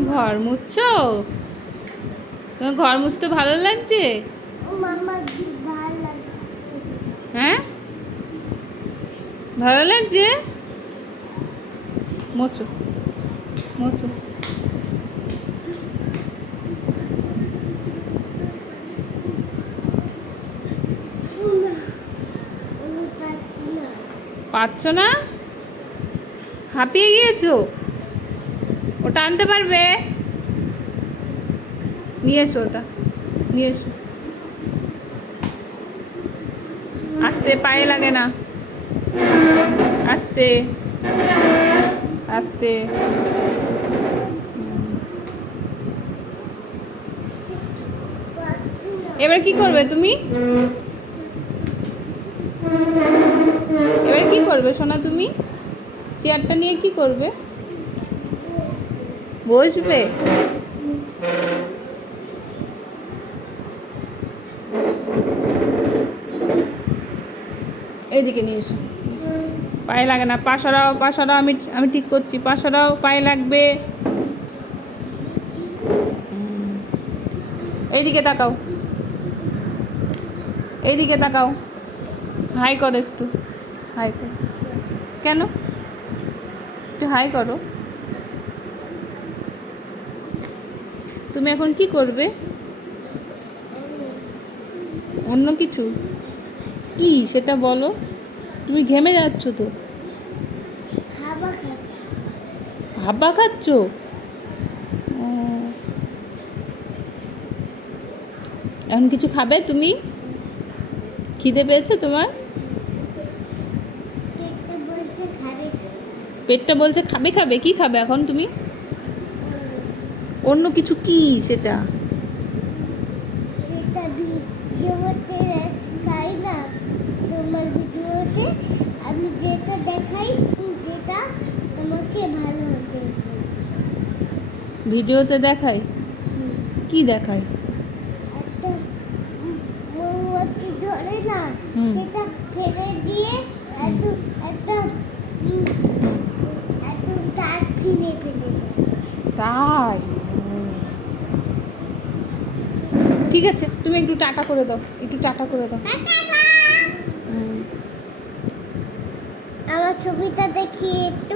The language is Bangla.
তুমি ঘর মুছছো? তোমার ঘর মুছতে ভালো লাগছে? হ্যাঁ, ভালো লাগছে। মোছো মোছো। পাচ্ছ না? হাঁপিয়ে গিয়েছো? ওটা আনতে পারবে? নিয়ে এসো, ওটা নিয়ে এসো। আস্তে, পায়ে লাগে না। আস্তে আস্তে। এবার কি করবে তুমি? এবার কি করবে সোনা তুমি? চেয়ারটা নিয়ে কি করবে? বসবে? এইদিকে নিয়ে এসো। পায়ে লাগে না। পা সরাও, পা সরাও। আমি ঠিক করছি। পা সরাও, পায়ে লাগবে। এইদিকে তাকাও, এইদিকে তাকাও। হাই করো একটু, হাই করো। কেন? একটু হাই করো। তুমি এখন কি করবে? অন্য কিছু কি সেটা বলো। তুমি ঘেমে যাচ্ছ তো। হাব্বা খাচ্ছ? ও, এখন কিছু খাবে তুমি? খিদে পেয়েছে তোমার? পেটটা বলছে খাবে খাবে। কি খাবে এখন তুমি? অন্য কিছু কি সেটা? তোমার ভিডিওতে আমি যেটা দেখাই যেটা তোমাকে ভালো হতে। ভিডিওতে দেখায়? কি দেখায়? একটা মৌমাছি ধরে না, সেটা ফেলে দিয়ে একদম একদম একদম তার কিনে ফেলে দেয়। তাই? ঠিক আছে, তুমি একটু টাটা করে দাও, একটু টাটা করে দাও। আমার ছবিটা দেখি একটু।